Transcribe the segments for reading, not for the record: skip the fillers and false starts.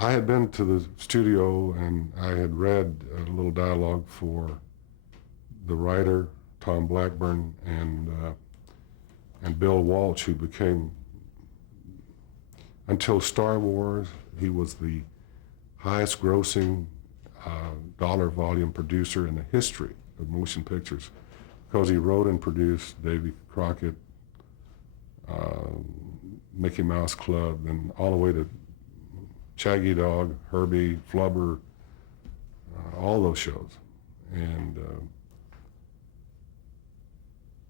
I had been to the studio and I had read a little dialogue for the writer, Tom Blackburn, and Bill Walsh, who became, until Star Wars, he was the highest grossing dollar volume producer in the history of motion pictures because he wrote and produced Davy Crockett, uh, Mickey Mouse Club, and all the way to Shaggy Dog, Herbie, Flubber, all those shows. And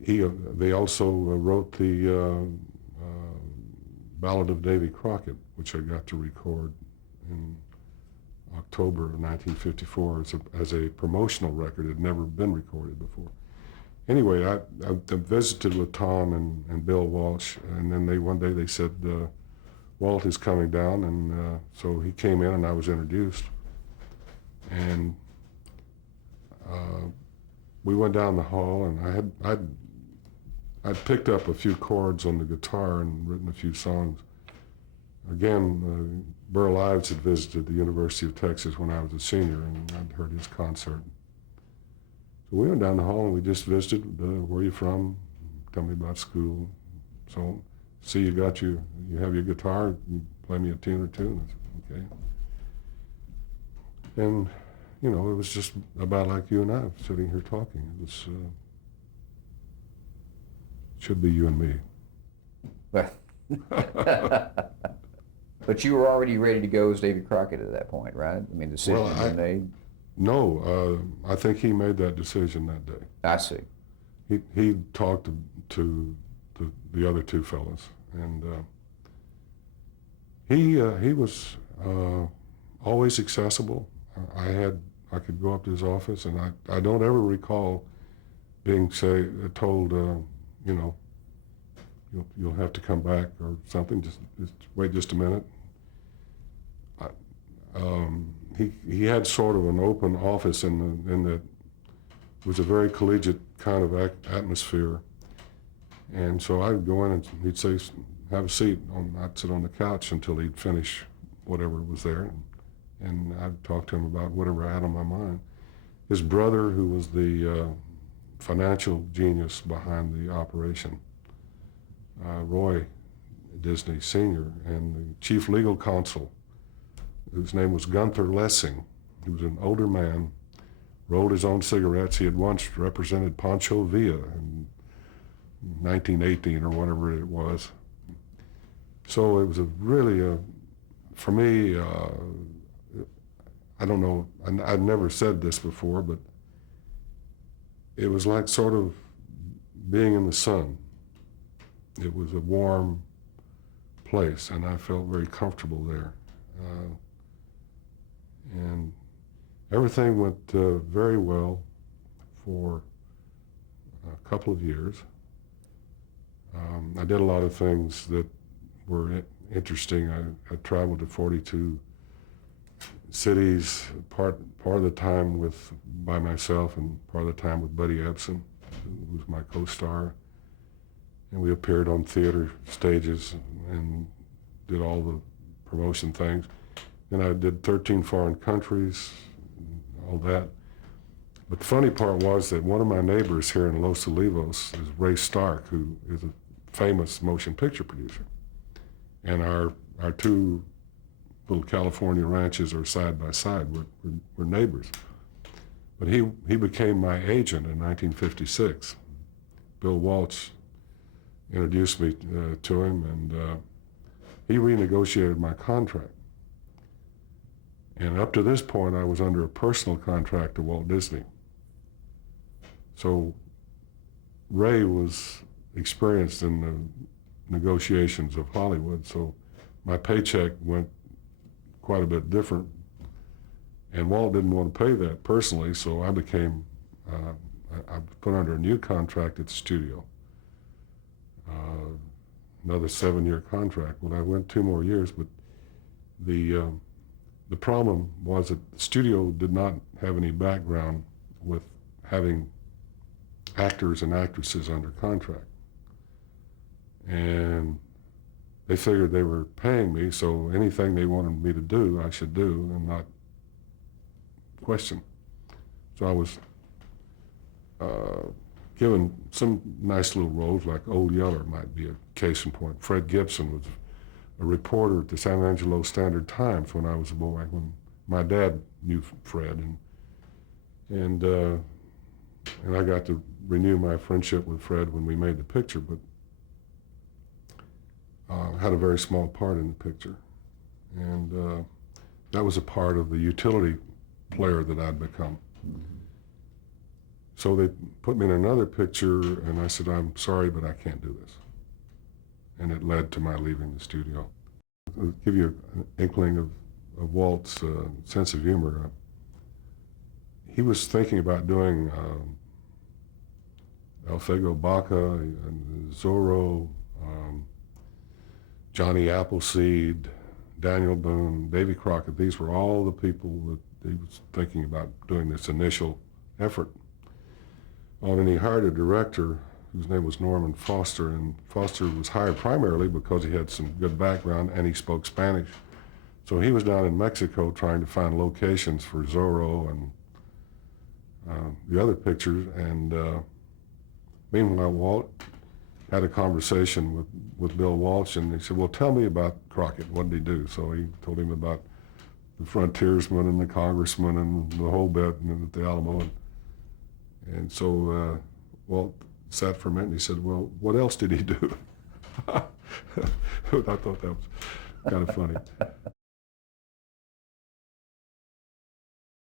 they also wrote the Ballad of Davy Crockett, which I got to record in October of 1954 as a promotional record. It had never been recorded before. Anyway, I visited with Tom and Bill Walsh, and then one day they said, Walt is coming down, and so he came in and I was introduced. And we went down the hall, and I'd picked up a few chords on the guitar and written a few songs. Again, Burl Ives had visited the University of Texas when I was a senior, and I'd heard his concert. So we went down the hall and we just visited. Where are you from? Tell me about school. So, see, you have your guitar. You play me a tune or two. And I said, okay. And it was just about like you and I sitting here talking. It was should be you and me. But you were already ready to go as Davy Crockett at that point, right? I mean, the decision had been made. No, I think he made that decision that day. I see. He talked to the other two fellas, and he was always accessible. I could go up to his office, and I don't ever recall being told you'll have to come back or something. Just wait just a minute. He had sort of an open office in that it was a very collegiate kind of atmosphere. And so I'd go in and he'd say, have a seat. I'd sit on the couch until he'd finish whatever was there. And I'd talk to him about whatever I had on my mind. His brother, who was the financial genius behind the operation, Roy Disney Sr., and the chief legal counsel, whose name was Gunther Lessing. He was an older man, rolled his own cigarettes. He had once represented Pancho Villa in 1918 or whatever it was. So it was for me, I don't know, I'd never said this before, but it was like sort of being in the sun. It was a warm place, and I felt very comfortable there. And everything went very well for a couple of years. I did a lot of things that were interesting. I traveled to 42 cities, part of the time by myself and part of the time with Buddy Ebsen, who was my co-star. And we appeared on theater stages and did all the promotion things. And I did 13 foreign countries, all that. But the funny part was that one of my neighbors here in Los Olivos is Ray Stark, who is a famous motion picture producer. And our two little California ranches are side by side. We're neighbors. But he became my agent in 1956. Bill Walsh introduced me to him, and he renegotiated my contract. And up to this point, I was under a personal contract to Walt Disney. So Ray was experienced in the negotiations of Hollywood, so my paycheck went quite a bit different. And Walt didn't want to pay that personally, so I became, I put under a new contract at the studio. Another 7-year contract. Well, I went 2 more years, but the problem was that the studio did not have any background with having actors and actresses under contract. And they figured they were paying me, so anything they wanted me to do, I should do and not question. So I was given some nice little roles, like Old Yeller might be a case in point. Fred Gibson was a reporter at the San Angelo Standard-Times when I was a boy, when my dad knew Fred, and I got to renew my friendship with Fred when we made the picture, but had a very small part in the picture, and that was a part of the utility player that I'd become. So they put me in another picture, and I said, I'm sorry, but I can't do this. And it led to my leaving the studio. I'll give you an inkling of Walt's sense of humor. He was thinking about doing Alfego Baca and Zorro, Johnny Appleseed, Daniel Boone, Davy Crockett. These were all the people that he was thinking about doing this initial effort. And he hired a director whose name was Norman Foster, and Foster was hired primarily because he had some good background and he spoke Spanish. So he was down in Mexico trying to find locations for Zorro and the other pictures, and meanwhile Walt had a conversation with Bill Walsh, and he said, well, tell me about Crockett. What did he do? So he told him about the frontiersman and the congressman and the whole bit, and at the Alamo. And so Walt sat for a minute and he said, well, what else did he do? I thought that was kind of funny.